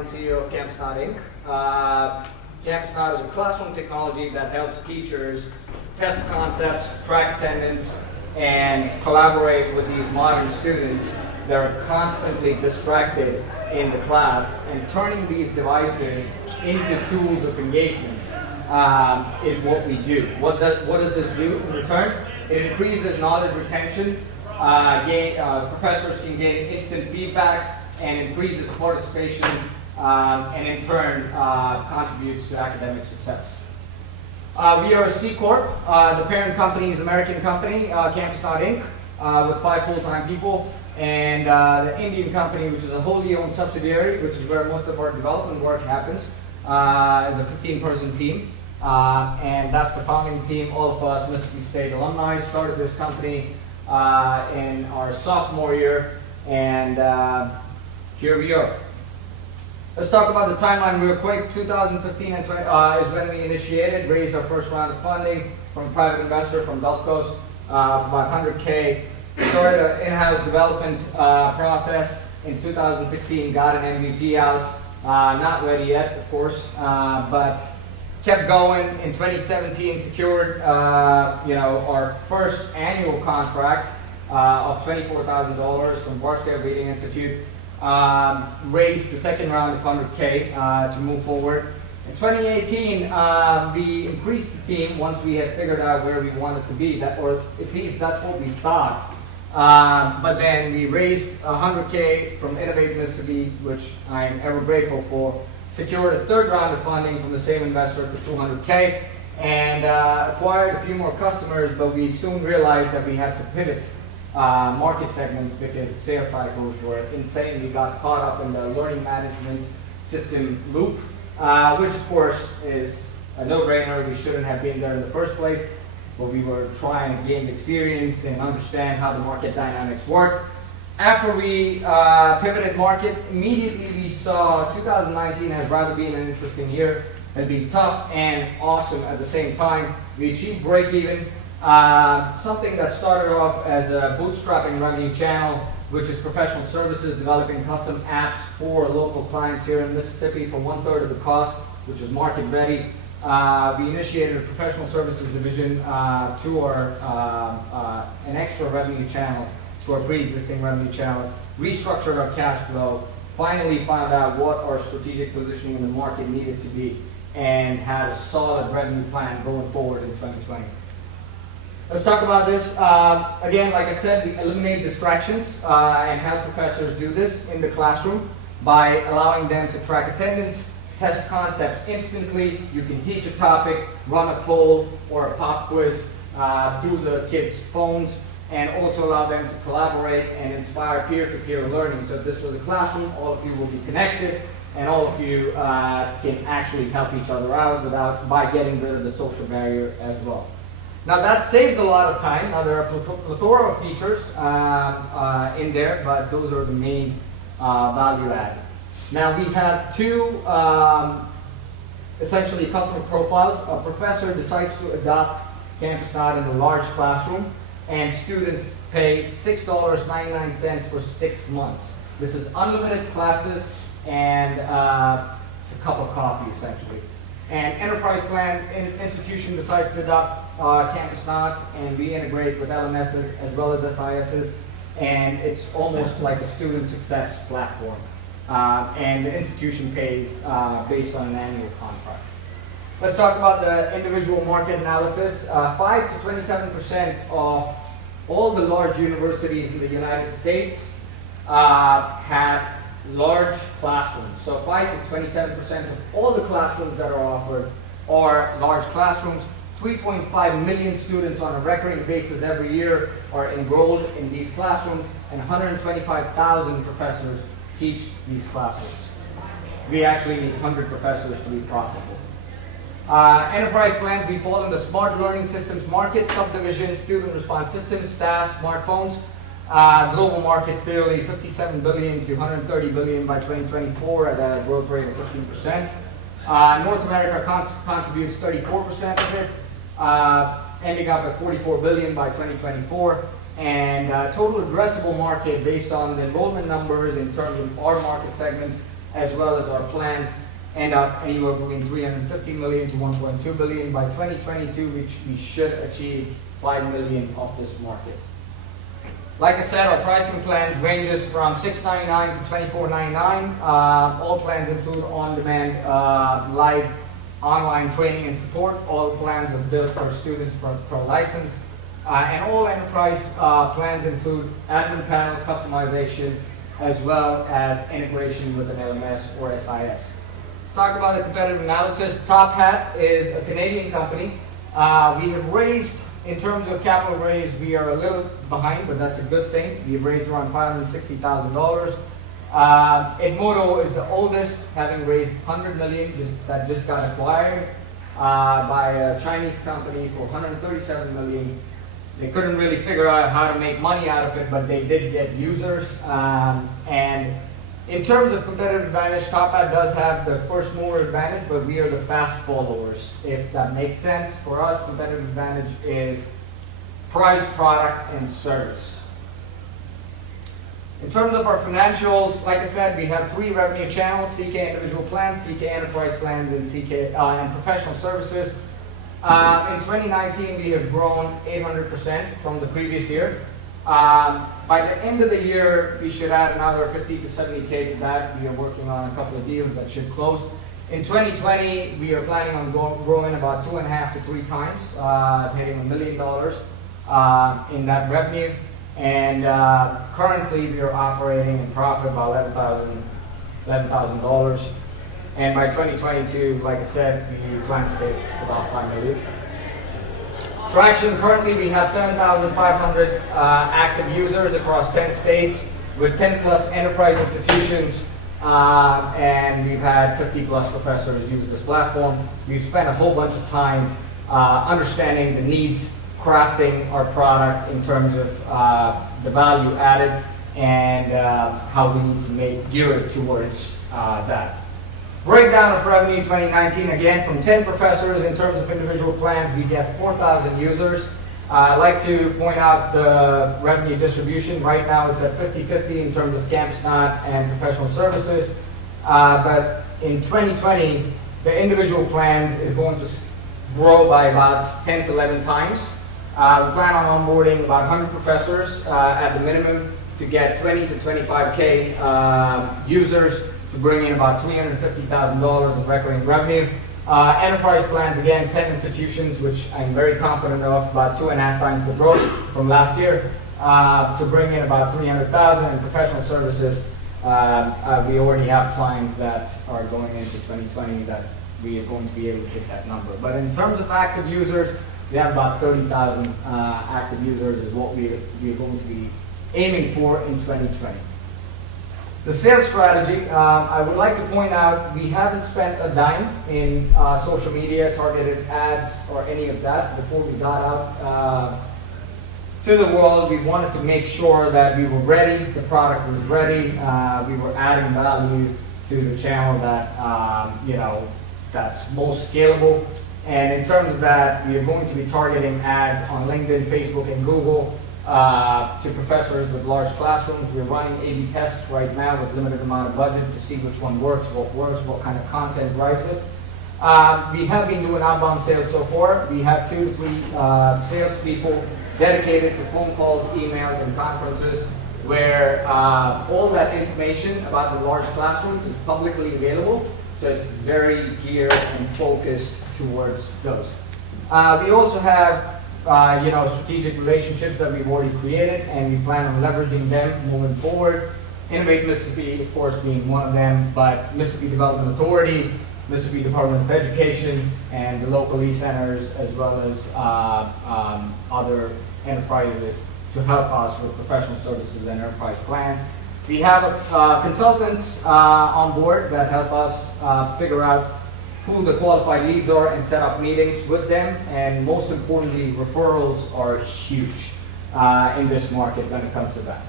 and CEO of CampusKnot Inc. CampusKnot is a classroom technology that helps teachers test concepts, track attendance, and collaborate with these modern students that are constantly distracted in the class, and turning these devices into tools of engagement is what we do. What does this do in return? It increases knowledge retention. Professors can gain instant feedback and increases participation, and in turn contributes to academic success. We are a C Corp. The parent company is an American company, CampusKnot Inc., with 5 full-time people, and the Indian company, which is a wholly owned subsidiary, which is where most of our development work happens, is a 15-person team. And that's the founding team. All of us Mississippi State alumni started this company in our sophomore year, and here we are. Let's talk about the timeline real quick. 2015 and 20, is when we initiated, raised our first round of funding from a private investor from Gulf Coast for about $100K. Started an in-house development process in 2016, got an MVP out. Not ready yet, of course, but kept going. In 2017, secured our first annual contract of $24,000 from Barksdale Reading Institute. Raised the second round of $100K to move forward. In 2018, we increased the team once we had figured out where we wanted to be, or at least that's what we thought. But then we raised $100K from Innovate, Mississippi, which I am ever grateful for. Secured a third round of funding from the same investor for $200K, and acquired a few more customers, but we soon realized that we had to pivot market segments because sales cycles were insane. We got caught up in the learning management system loop, which of course is a no-brainer. We shouldn't have been there in the first place, but we were trying to gain experience and understand how the market dynamics work. After we pivoted market, immediately we saw 2019 has rather been an interesting year. It's been tough and awesome at the same time. We achieved break-even. Something that started off as a bootstrapping revenue channel, which is professional services, developing custom apps for local clients here in Mississippi for 1/3 of the cost, which is market ready. We initiated a professional services division to our an extra revenue channel to our pre-existing revenue channel, restructured our cash flow, finally found out what our strategic positioning in the market needed to be, and had a solid revenue plan going forward in 2020. Let's talk about this. Again, like I said, we eliminate distractions and help professors do this in the classroom by allowing them to track attendance, test concepts instantly. You can teach a topic, run a poll or a pop quiz through the kids' phones, and also allow them to collaborate and inspire peer-to-peer learning. So if this was a classroom, all of you will be connected, and all of you can actually help each other out by getting rid of the social barrier as well. Now that saves a lot of time. Now there are a plethora of features in there, but those are the main value add. Now we have two essentially customer profiles. A professor decides to adopt CampusKnot in a large classroom, and students pay $6.99 for 6 months. This is unlimited classes and it's a cup of coffee essentially. An enterprise plan institution decides to adopt CampusKnot, and we integrate with LMSs as well as SISs, and it's almost like a student success platform. And the institution pays based on an annual contract. Let's talk about the individual market analysis. 5 to 27% of all the large universities in the United States have large classrooms. So 5 to 27% of all the classrooms that are offered are large classrooms. 3.5 million students on a recurring basis every year are enrolled in these classrooms, and 125,000 professors teach these classrooms. We actually need 100 professors to be profitable. Enterprise plans, we fall in the smart learning systems market, subdivision, student response systems, SaaS, smartphones. Global market clearly 57 billion to 130 billion by 2024 at a growth rate of 15%. North America contributes 34% of it, ending up at 44 billion by 2024. And total addressable market based on the enrollment numbers in terms of our market segments as well as our plans end up anywhere between 350 million to 1.2 billion. By 2022, which we should achieve 5 million of this market. Like I said, our pricing plans ranges from $6.99 to $24.99. All plans include on-demand live online training and support. All plans are built for students per license. And all enterprise plans include admin panel customization as well as integration with an LMS or SIS. Let's talk about the competitive analysis. Top Hat is a Canadian company. We have raised, in terms of capital raise, we are a little behind, but that's a good thing. We've raised around $560,000. Edmodo is the oldest, having raised 100 million that just got acquired by a Chinese company for 137 million. They couldn't really figure out how to make money out of it, but they did get users. And in terms of competitive advantage, Top Hat does have the first mover advantage, but we are the fast followers, if that makes sense. For us, competitive advantage is price, product, and service. In terms of our financials, like I said, we have 3 revenue channels: CK individual plans, CK enterprise plans, and CK and professional services. In 2019, we have grown 800% from the previous year. By the end of the year, we should add another 50 to 70K to that. We are working on a couple of deals that should close. In 2020, we are planning on growing about 2.5 to 3 times, hitting $1 million in that revenue. And currently, we are operating in profit about $11,000. And by 2022, like I said, we plan to hit about 5 million. Traction, currently we have 7,500 active users across 10 states with 10 plus enterprise institutions, and we've had 50 plus professors use this platform. We've spent a whole bunch of time understanding the needs, crafting our product in terms of the value added, and how we need to gear it towards that. Breakdown of revenue 2019, again, from 10 professors in terms of individual plans, we get 4,000 users. I'd like to point out the revenue distribution. Right now it's at 50-50 in terms of CampusKnot and professional services. But in 2020, the individual plans is going to grow by about 10 to 11 times. We plan on onboarding about 100 professors at the minimum to get 20 to 25K users, to bring in about $350,000 in recurring revenue. Enterprise plans, again, 10 institutions, which I'm very confident of, about 2.5 times the growth from last year, to bring in about $300,000. In professional services, we already have clients that are going into 2020 that we are going to be able to hit that number. But in terms of active users, we have about 30,000 active users is what we are going to be aiming for in 2020. The sales strategy, I would like to point out, we haven't spent a dime in social media, targeted ads, or any of that before we got out to the world. We wanted to make sure that we were ready, the product was ready, we were adding value to the channel that, that's most scalable. And in terms of that, we are going to be targeting ads on LinkedIn, Facebook, and Google, to professors with large classrooms. We're running A/B tests right now with limited amount of budget to see which one works, what kind of content drives it. We have been doing outbound sales so far. We have 2 to 3 salespeople dedicated to phone calls, emails, and conferences where all that information about the large classrooms is publicly available, so it's very geared and focused towards those. We also have strategic relationships that we've already created, and we plan on leveraging them moving forward. Innovate Mississippi, of course, being one of them, but Mississippi Development Authority, Mississippi Department of Education, and the local e-centers, as well as other enterprises to help us with professional services and enterprise plans. We have consultants on board that help us figure out who the qualified leads are and set up meetings with them, and most importantly, referrals are huge in this market when it comes to that.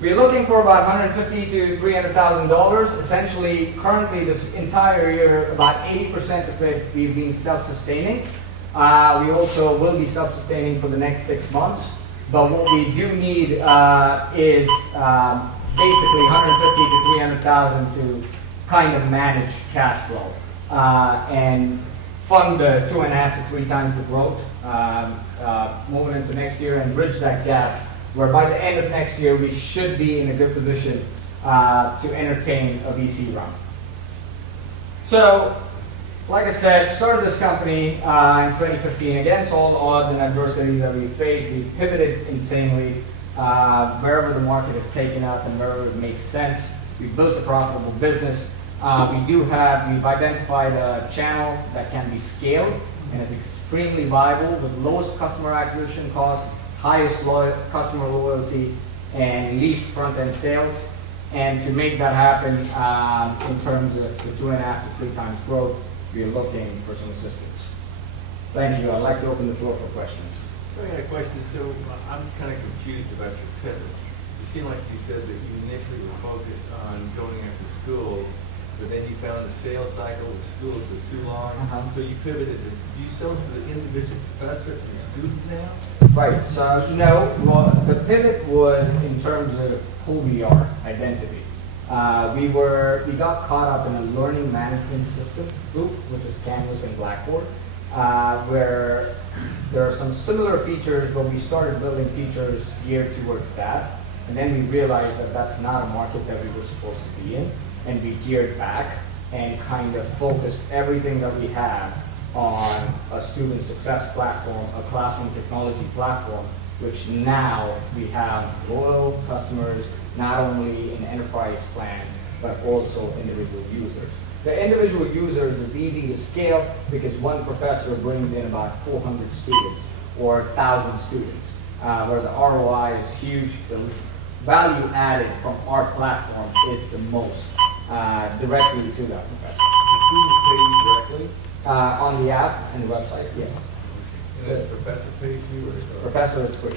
We're looking for about $150,000 to $300,000. Essentially, currently this entire year, about 80% of it we've been self-sustaining. We also will be self-sustaining for the next 6 months, but what we do need is basically 150 to 300,000 to kind of manage cash flow and fund the 2.5 to 3 times the growth moving into next year and bridge that gap where by the end of next year we should be in a good position to entertain a VC round. So, like I said, started this company in 2015 against all the odds and adversities that we faced. We pivoted insanely wherever the market has taken us and wherever it makes sense. We built a profitable business. We've identified a channel that can be scaled and is extremely viable with lowest customer acquisition cost, highest customer loyalty, and least front-end sales. And to make that happen in terms of the 2.5 to 3 times growth, we're looking for some assistance. Thank you. I'd like to open the floor for questions. So I got a question. So I'm kind of confused about your pivot. It seemed like you said that you initially were focused on going after schools, but then you found the sales cycle with schools was too long. So you pivoted. Do you sell to the individual professor and the student now? Right. So no. Well, the pivot was in terms of who we are, identity. We got caught up in a learning management system group, which is Canvas and Blackboard, where there are some similar features, but we started building features geared towards that. And then we realized that that's not a market that we were supposed to be in. And we geared back and kind of focused everything that we have on a student success platform, a classroom technology platform, which now we have loyal customers, not only in enterprise plans, but also individual users. The individual users is easy to scale because one professor brings in about 400 students or 1,000 students, where the ROI is huge. The value added from our platform is the most directly to that professor. The students pay you directly? On the app and the website, yes. And the professor pays you? Professor is free.